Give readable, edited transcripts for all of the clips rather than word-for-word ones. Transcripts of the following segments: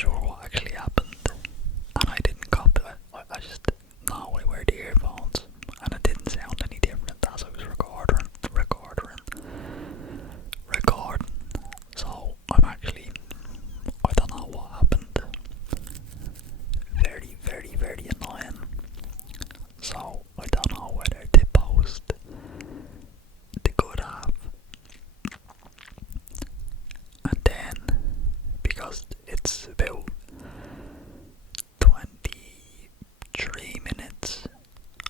sure what actually happened, and I didn't copy it. I just know I wear the earphones, and it didn't sound any different as I was recording. So I'm actually, I don't know what happened. Very, very, very annoying. So I don't know whether to post the good half, and then because it's about 23 minutes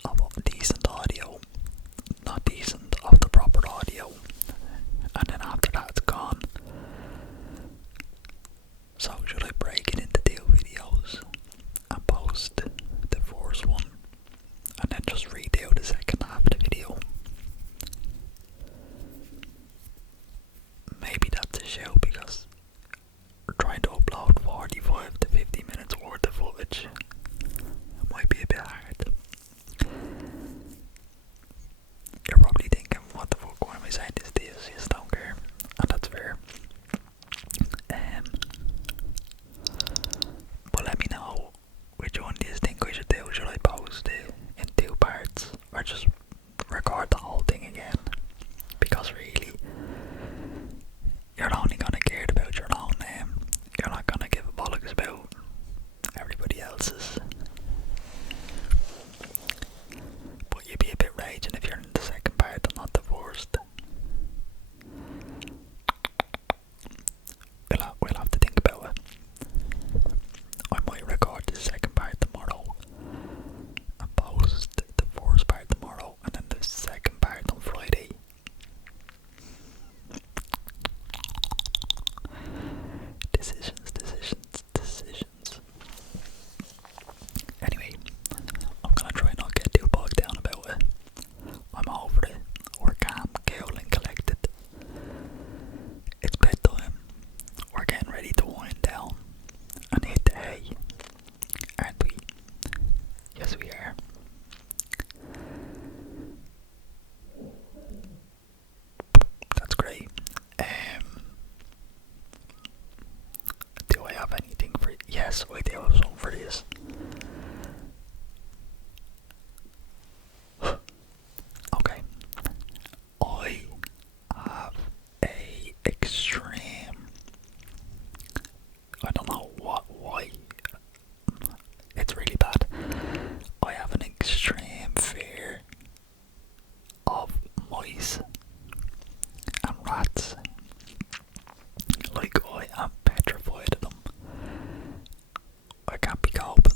of decent audio, not decent, of the proper audio, and then after that it's gone. So should I break it into 2 videos and post the first one and then just redo the second half of the video? Maybe that's a show, because trying to upload 45 to 50 minutes worth of footage might be a bit hard. You're probably thinking, what the fuck, why am I saying this to you? You just don't care, and that's fair. But let me know which one do you think I should do. Should I post it in 2 parts, or just record the whole thing again? Because really, you're only gonna care about your own name. You're not gonna give a bollocks about everybody else's. But you'd be a bit raging if you're in the second part and not the first. We'll have to think about it. I might record the second part tomorrow and post the first part tomorrow, and then the second part on Friday. Decisions. Anyway, I'm gonna try not get too bogged down about it. I'm over it. We're calm, cool and collected. It's bedtime. We're getting ready to wind down and hit the hay, aren't we? Yes, we are. That's great. Do I have anything for? Yes, I do have something for this. Okay, I have a extreme, I don't know why, it's really bad. I have an extreme fear of mice and rats. Like, I am petrified of them. I can't be coping.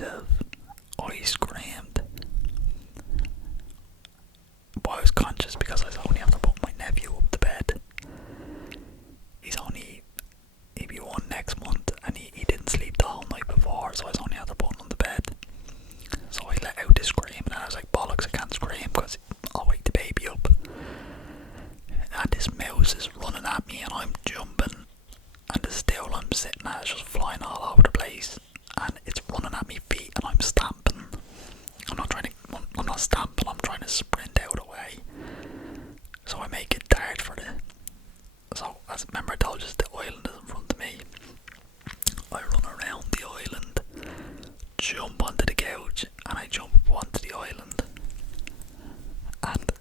myself. I screamed. But I was conscious because I only have to put my nephew up to bed. He'd be one next month, and he didn't sleep the whole night before, so I was only had to put him to bed. So I let out this scream, and I was like, bollocks, I can't scream because I'll wake the baby up. And this mouse is running at me, and I'm jumping, and the stool I'm sitting at is just flying all over the place, and it's running at me feet, and I'm stamping. I'm not stamping, I'm trying to sprint out away. So I make it dart for it. So, as remember I told you, the island is in front of me. I run around the island, jump onto the couch, and I jump up onto the island. And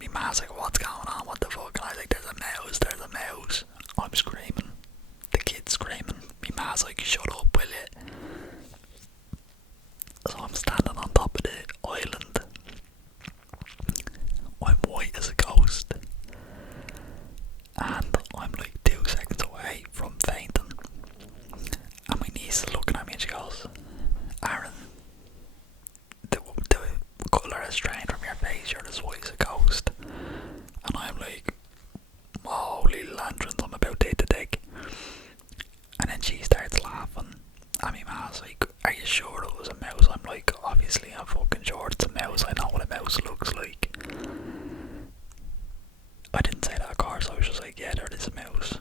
my ma's like, what's going on, what the fuck? And I was like, there's a mouse. I'm screaming. The kid's screaming. My ma's like, shut up, will you? So I'm standing on top of the island. I'm white as a ghost. And I'm like 2 seconds away from fainting. And my niece is looking at me and she goes, Aaron, the colour has drained from your face, you're as white as a ghost. And I'm like, holy lanterns, I'm about to hit the deck. And then she starts laughing. And my ma's like, are you sure it was a mouse? I'm like, obviously I'm fucking sure it's a mouse, I know what a mouse looks like. I didn't say that, of course, I was just like, yeah, there is a mouse.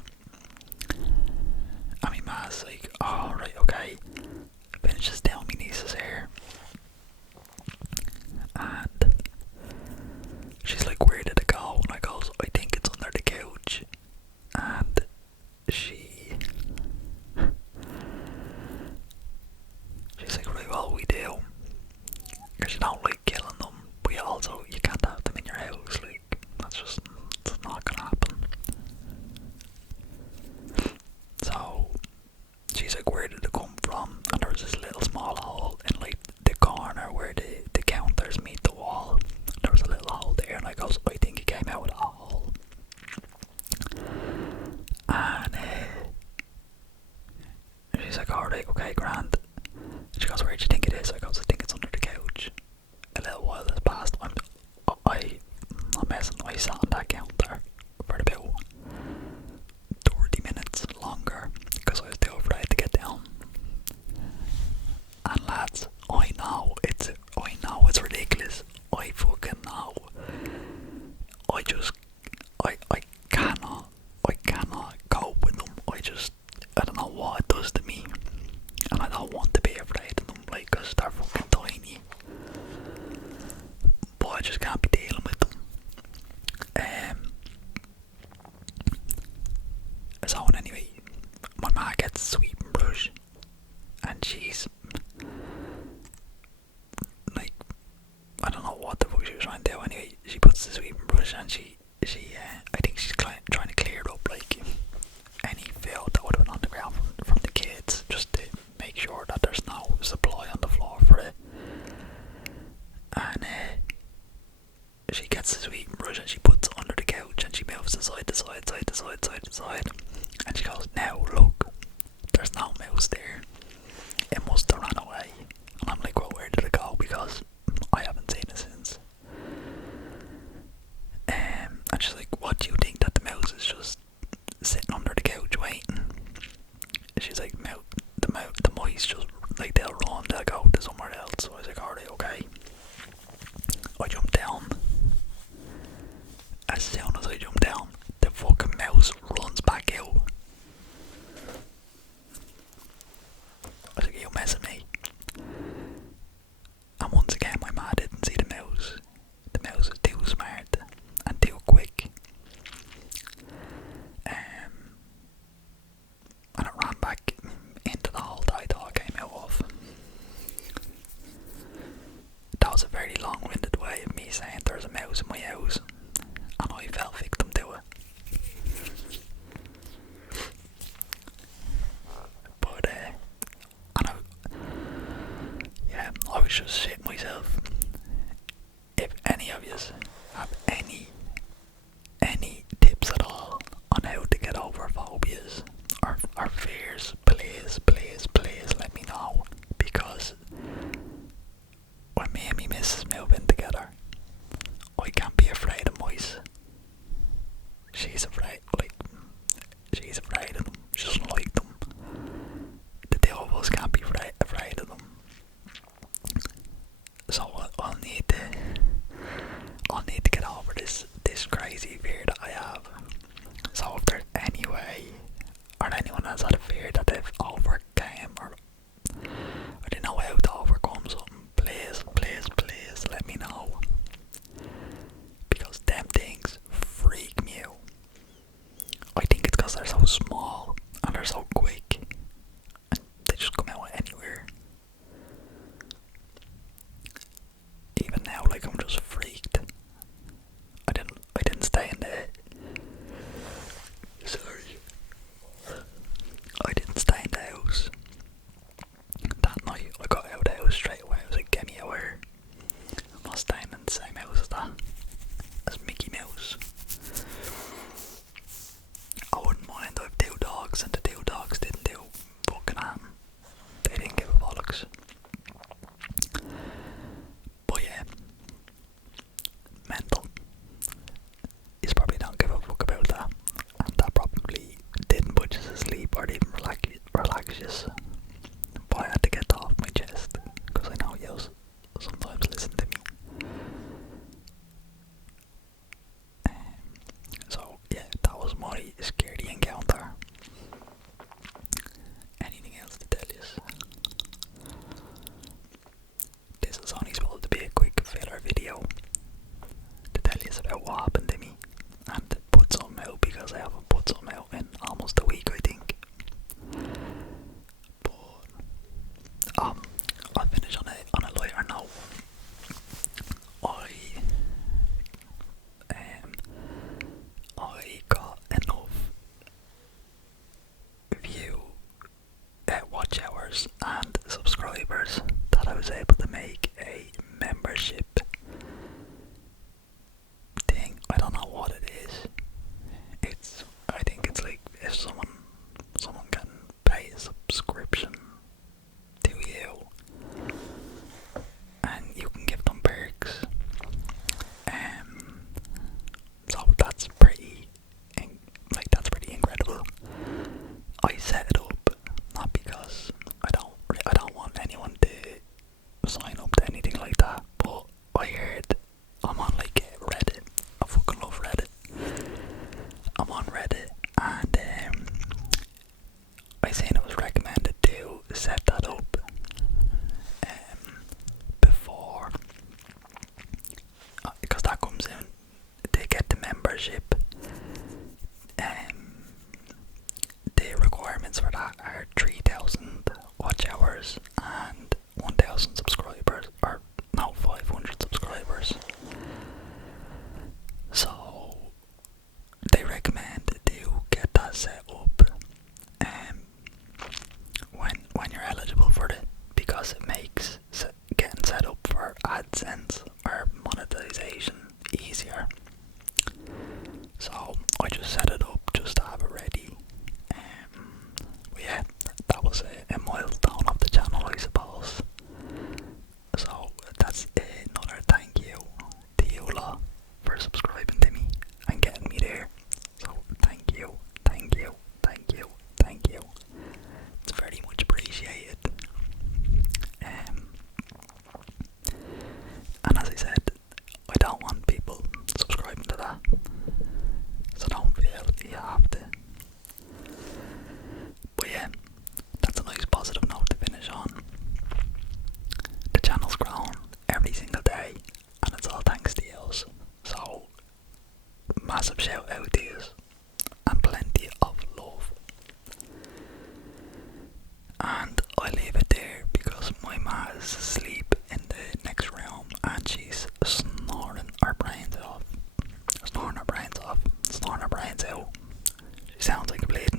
And my ma's like, oh, right, okay. Finishes down my niece's hair. And she's like, where did it go? And I goes, I think it's under the couch. And she's like, right, well, we do. Because you don't like killing them, but you can't have them in your house, like, that's not gonna happen. So she's like, where did it come from? And there was this little small hole in like the corner where the counters meet the wall. There was a little hole there, and I goes, I think it came out of that hole. And she's like, alright, okay, grand. She goes, where do you think it is? I goes, I think it's under the couch. A little while has passed. I'm not messing. I sat on that counter for about 30 minutes longer because I was too afraid to get down. And lads, I know it's ridiculous. I fucking know. I cannot cope with them. I don't know what it does to me. And I don't want to be afraid of them, like, cause they're fucking tiny. But I just can't be dealing with them. So anyway, my ma gets a sweeping brush, and she's like, I don't know what the fuck she was trying to do. Anyway, she puts the sweeping brush, and she I think she's trying to clear up like any filth that would have been on the ground from the kids, just to make sure that there's no supply on the floor for it. And she gets the sweeping brush and she puts it under the couch, and she moves it side to side, side to side, side to side. And she goes, now look, there's no mouse there. It must have ran away. And I'm like, well, where did it go? Because I haven't seen it since. And she's like, what do you think, that the mouse is just sitting under the couch waiting? She's like, the mice just, like, they'll run, they'll go to somewhere else. So I was like, alright, okay. I jumped down. As soon as I jump down, the fucking mouse runs back out. I was like, are you messing me? And once again, my ma didn't see the mouse. The mouse was too smart and too quick. And it ran back into the hole that I thought it came out of. That was a very long-winded way of me saying there's a mouse in my house, and I fell victim to it. But I was just shitting myself. If any of you have any tips at all on how to get over phobias or fears, please let me know, because straight away. I was like, get me out here. I'm not staying in the same house as that, as Mickey Mouse. I wouldn't mind. I have 2 dogs, and the 2 dogs didn't do fucking anything. They didn't give a bollocks. But yeah, mental. You probably don't give a fuck about that, and that probably didn't put you to sleep or even relax you. But I had to get that off my chest because I know you sometimes listen to me. So yeah, that was my scaredy encounter. Anything else to tell you? This is only supposed to be a quick filler video to tell you about what happened to me and to put something out, because I haven't put something out in almost a week, I think. But I'll finish on a lighter note. I got enough watch hours and subscribers that I was able to make a membership thing. I don't know what it is. I think it's like if someone can pay a subscription to you and you can give them perks. So that's pretty incredible. I set it up not because I don't want anyone to sign up to anything like that, but I heard I'm on like Reddit. I fucking love Reddit. I'm on Reddit, and I seen it was recommended to set that up before, because that comes in to get the membership. The requirements for that are 3,000 watch hours and 1,000 subscribers, or no, 500 subscribers. So they recommend to get that set up when you're eligible for it, because it makes getting set up for AdSense or monetization easier. So I just set it up just to have it ready. But yeah, that was a milestone of the channel, I suppose. So that's another thank you to you lot for subscribing to me and getting me there. So thank you. It's very much appreciated. And as I said, I don't want people subscribing to that, so don't feel you have to. But yeah, that's a nice positive note to finish on. The channel's grown every single day, and it's all thanks to yous. So massive shout out to yous and plenty of love. And I leave it there because my ma is asleep in the next room and she's snoring her brains out. She sounds like a bleeding